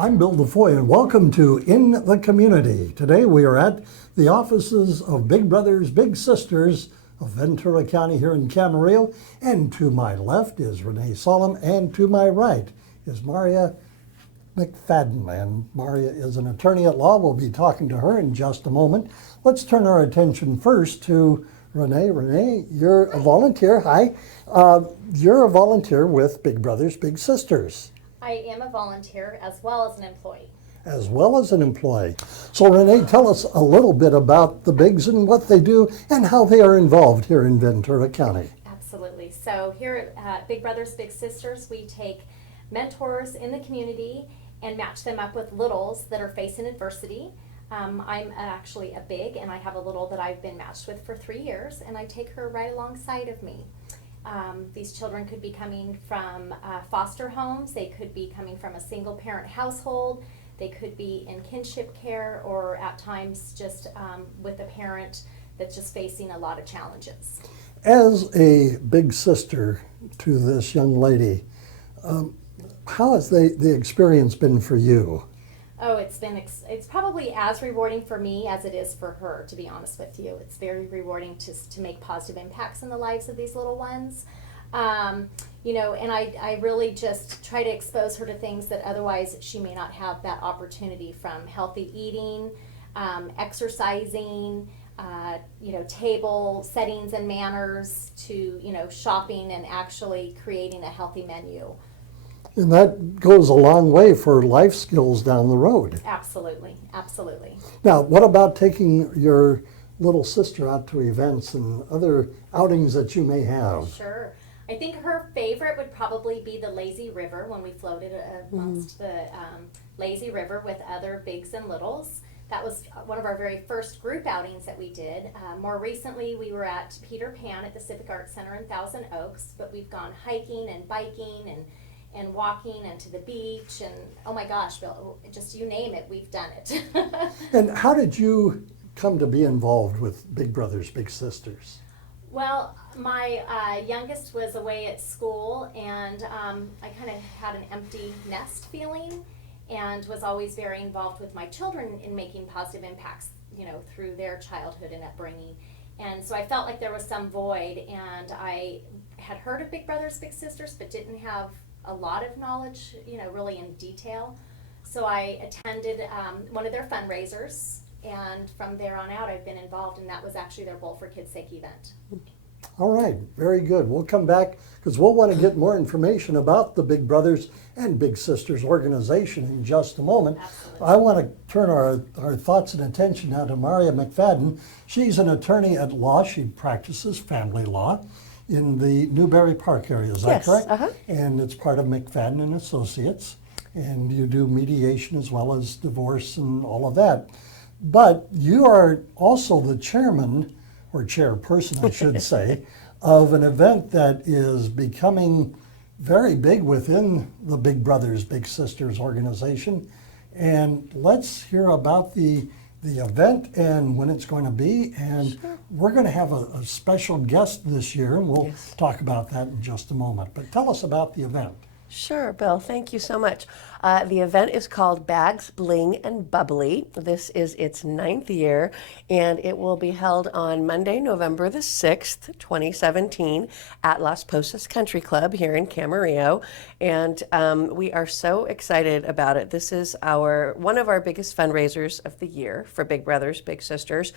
I'm Bill DeFoi, and welcome to In the Community. Today we are at the offices of Big Brothers Big Sisters of Ventura County here in Camarillo, and to my left is Rene Solem, and to my right is Marya Mcfadden, and Marya is an attorney at law. We'll be talking to her in just a moment. Let's turn our attention first to Rene. Rene, you're a volunteer. Hi. You're a volunteer with Big Brothers Big Sisters. I am a volunteer as well as an employee. As well as an employee. So Rene, tell us a little bit about the Bigs and what they do and how they are involved here in Ventura County. Absolutely. So here at Big Brothers Big Sisters, we take mentors in the community and match them up with littles that are facing adversity. I'm actually a big, and I have a little that I've been matched with for 3 years, and I take her right alongside of me. These children could be coming from foster homes, they could be coming from a single parent household, they could be in kinship care, or at times just with a parent that's just facing a lot of challenges. As a big sister to this young lady, how has the experience been for you? Oh, it's probably as rewarding for me as it is for her, to be honest with you. It's very rewarding to make positive impacts in the lives of these little ones. You know, and I really just try to expose her to things that otherwise she may not have that opportunity, from healthy eating, exercising, you know, table settings and manners, to, you know, shopping and actually creating a healthy menu. And that goes a long way for life skills down the road. Absolutely, absolutely. Now, what about taking your little sister out to events and other outings that you may have? Sure. I think her favorite would probably be the lazy river, when we floated amongst the lazy river with other bigs and littles. That was one of our very first group outings that we did. More recently, we were at Peter Pan at the Civic Arts Center in Thousand Oaks, but we've gone hiking and biking and walking and to the beach, and oh my gosh, Bill, just you name it, we've done it. And how did you come to be involved with Big Brothers Big Sisters? Well, my youngest was away at school, and I kind of had an empty nest feeling, and was always very involved with my children in making positive impacts, you know, through their childhood and upbringing. And so I felt like there was some void, and I had heard of Big Brothers Big Sisters, but didn't have a lot of knowledge, you know, really in detail. So I attended one of their fundraisers, and from there on out I've been involved, and that was actually their Bowl for Kids' Sake event. All right, very good. We'll come back because we'll want to get more information about the Big Brothers and Big Sisters organization in just a moment. Absolutely. I want to turn our thoughts and attention now to Marya Mcfadden. She's an attorney at law. She practices family law in the Newberry Park area, is that correct? Uh-huh. And it's part of McFadden and Associates, and you do mediation as well as divorce and all of that. But you are also the chairman, or chairperson I should say, of an event that is becoming very big within the Big Brothers Big Sisters organization. And let's hear about the event and when it's going to be, and Sure. We're going to have a special guest this year, and we'll Yes. talk about that in just a moment. But tell us about the event. Sure, Bill. Thank you so much. The event is called Bags, Bling, and Bubbly. This is its 9th year, and it will be held on Monday, November the 6th, 2017, at Las Posas Country Club here in Camarillo. And we are so excited about it. This is one of our biggest fundraisers of the year for Big Brothers Big Sisters.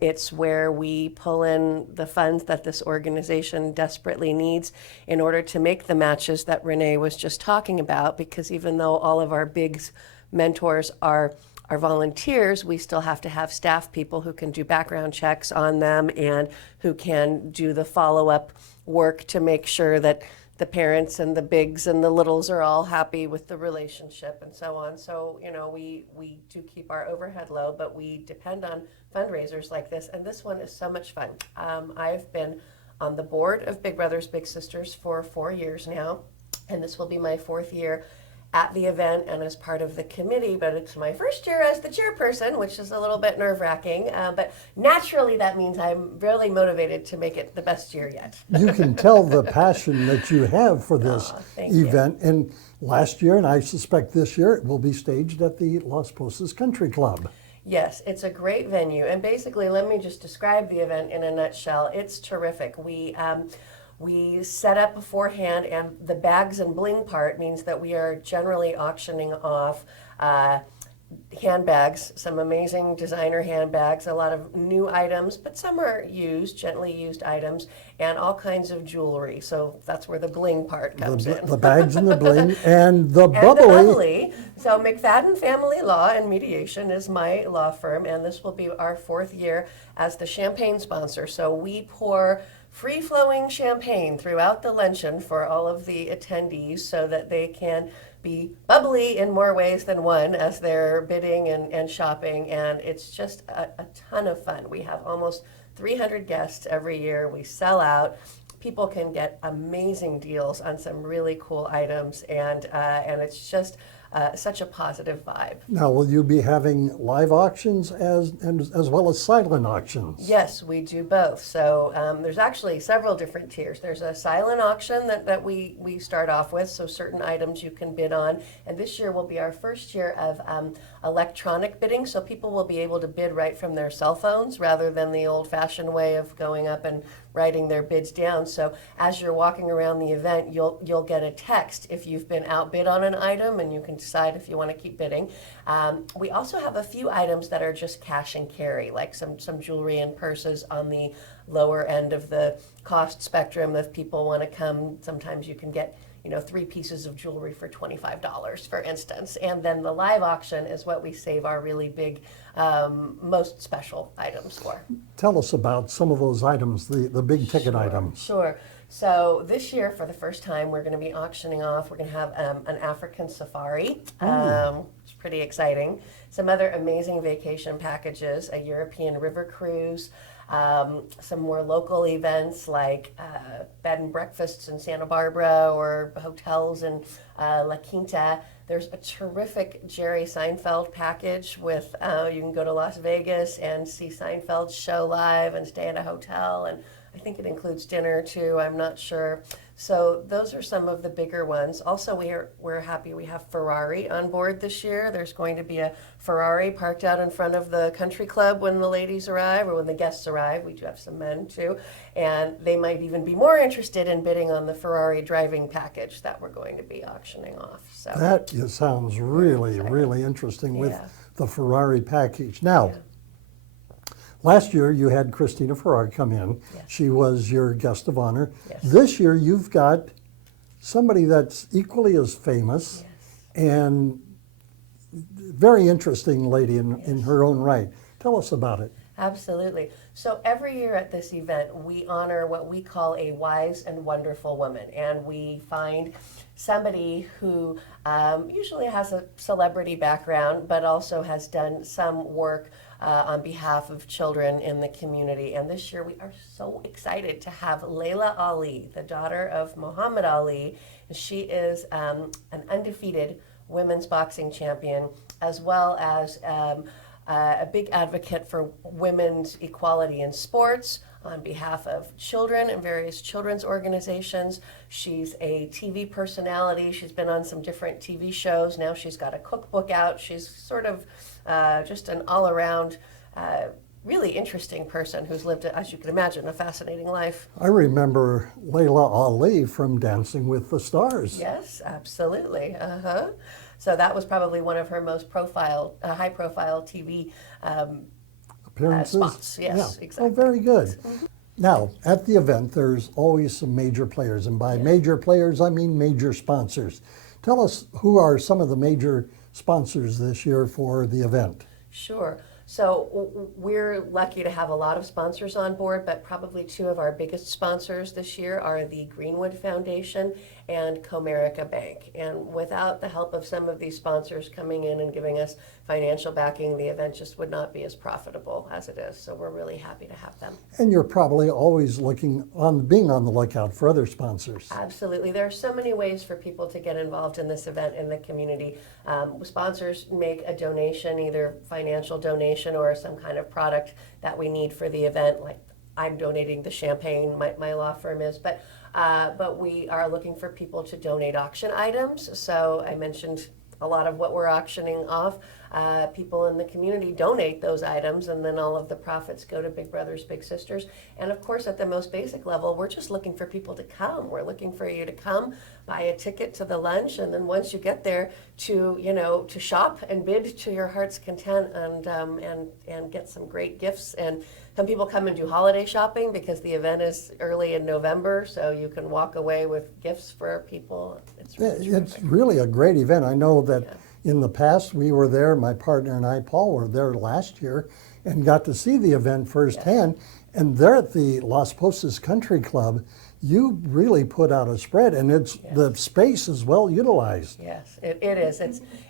It's where we pull in the funds that this organization desperately needs in order to make the matches that Rene was just talking about, because even though all of our bigs mentors are volunteers, we still have to have staff people who can do background checks on them and who can do the follow-up work to make sure that the parents and the bigs and the littles are all happy with the relationship and so on. So, you know, we do keep our overhead low, but we depend on fundraisers like this, and this one is so much fun. I've been on the board of Big Brothers Big Sisters for 4 years now, and this will be my 4th year. at the event and as part of the committee, but it's my first year as the chairperson, which is a little bit nerve-wracking. But naturally, that means I'm really motivated to make it the best year yet. You can tell the passion that you have for this thank you. event. And last year, and I suspect this year, it will be staged at the Las Posas Country Club. Yes, it's a great venue. And basically, let me just describe the event in a nutshell. It's terrific. We set up beforehand, and the bags and bling part means that we are generally auctioning off handbags, some amazing designer handbags, a lot of new items, but some are used, gently used items, and all kinds of jewelry. So that's where the bling part comes in. The bags and the bling and the And the bubbly. bubbly. So Mcfadden Family Law and Mediation is my law firm, and this will be our 4th year as the champagne sponsor. So we pour free-flowing champagne throughout the luncheon for all of the attendees so that they can be bubbly in more ways than one as they're bidding and shopping, and it's just a ton of fun. We have almost 300 guests every year. We sell out. People can get amazing deals on some really cool items, and it's just such a positive vibe. Now, will you be having live auctions as well as silent auctions? Yes, we do both. So there's actually several different tiers. There's a silent auction that we start off with, so certain items you can bid on. And this year will be our first year of electronic bidding, so people will be able to bid right from their cell phones rather than the old-fashioned way of going up and writing their bids down. So as you're walking around the event, you'll get a text if you've been outbid on an item, and you can decide if you want to keep bidding. We also have a few items that are just cash and carry, like some jewelry and purses on the lower end of the cost spectrum. If people want to come, sometimes you can get 3 pieces of jewelry for $25, for instance. And then the live auction is what we save our really big, most special items for. Tell us about some of those items, the big ticket items. Sure. So this year, for the first time, we're going to be auctioning off. We're going to have an African safari. It's pretty exciting. Some other amazing vacation packages, a European river cruise, some more local events like bed and breakfasts in Santa Barbara or hotels in La Quinta. There's a terrific Jerry Seinfeld package with, you can go to Las Vegas and see Seinfeld's show live and stay at a hotel, and I think it includes dinner too, I'm not sure. So those are some of the bigger ones. Also, we're happy we have Ferrari on board this year. There's going to be a Ferrari parked out in front of the country club when the ladies arrive, or when the guests arrive. We do have some men too. And they might even be more interested in bidding on the Ferrari driving package that we're going to be auctioning off. So That sounds really, really interesting with the Ferrari package. Now, last year you had Christina Ferrari come in. Yes. She was your guest of honor. Yes. This year you've got somebody that's equally as famous and very interesting lady in her own right. Tell us about it. Absolutely. So every year at this event, we honor what we call a wise and wonderful woman. And we find somebody who usually has a celebrity background, but also has done some work on behalf of children in the community. And this year we are so excited to have Laila Ali, the daughter of Muhammad Ali. She is an undefeated women's boxing champion, as well as a big advocate for women's equality in sports on behalf of children and various children's organizations. She's a TV personality. She's been on some different TV shows. Now she's got a cookbook out. She's sort of just an all-around really interesting person who's lived, as you can imagine, a fascinating life. I remember Laila Ali from Dancing with the Stars. Yes, absolutely. So that was probably one of her most high-profile TV Appearances? spots. Yes, Yeah. exactly. Oh, very good. Now, at the event, there's always some major players, and by major players, I mean major sponsors. Tell us who are some of the major sponsors this year for the event. Sure. So we're lucky to have a lot of sponsors on board, but probably two of our biggest sponsors this year are the Greenwood Foundation and Comerica Bank. And without the help of some of these sponsors coming in and giving us financial backing, the event just would not be as profitable as it is. So we're really happy to have them. And you're probably always being on the lookout for other sponsors. Absolutely. There are so many ways for people to get involved in this event in the community. Sponsors make a donation, either financial donation or some kind of product that we need for the event, like I'm donating the champagne, my law firm is, but we are looking for people to donate auction items. So I mentioned a lot of what we're auctioning off. People in the community donate those items, and then all of the profits go to Big Brothers Big Sisters. And of course, at the most basic level, we're just looking for people to come. We're looking for you to come, buy a ticket to the lunch, and then once you get there, to shop and bid to your heart's content, and get some great gifts. And some people come and do holiday shopping because the event is early in November, so you can walk away with gifts for people. It's really a great event. I know that in the past we were there, my partner and I, Paul, were there last year and got to see the event firsthand. And there at the Las Posas Country Club, you really put out a spread, and the space is well utilized. Yes, it is.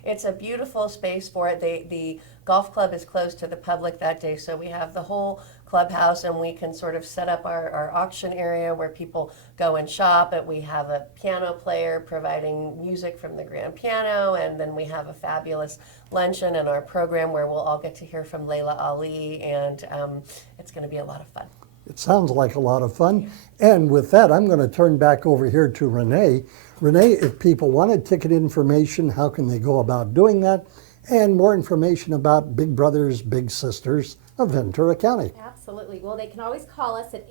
It's a beautiful space for it. The golf club is closed to the public that day, so we have the whole clubhouse, and we can sort of set up our auction area where people go and shop. And we have a piano player providing music from the grand piano, and then we have a fabulous luncheon in our program where we'll all get to hear from Laila Ali, and it's going to be a lot of fun. It sounds like a lot of fun. And with that, I'm going to turn back over here to Rene. Rene, if people wanted ticket information, how can they go about doing that? And more information about Big Brothers Big Sisters of Ventura County. Absolutely. Well, they can always call us at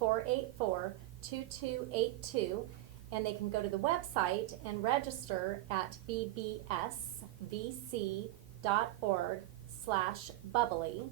805-484-2282, and they can go to the website and register at bbsvc.org/bubbly.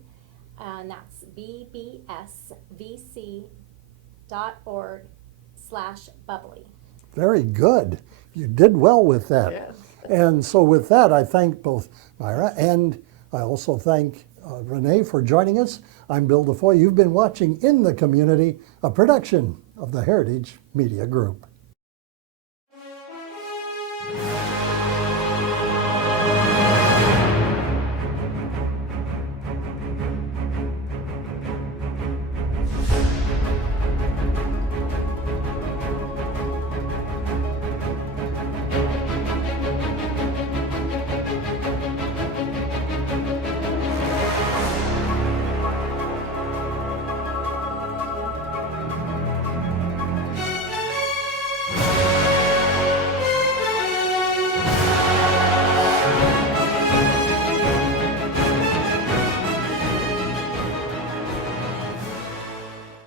And that's bbsvc.org/bubbly. Very good. You did well with that. Yes. And so with that, I thank both Myra and I also thank Rene for joining us. I'm Bill DeFoi. You've been watching In the Community, a production of the Heritage Media Group.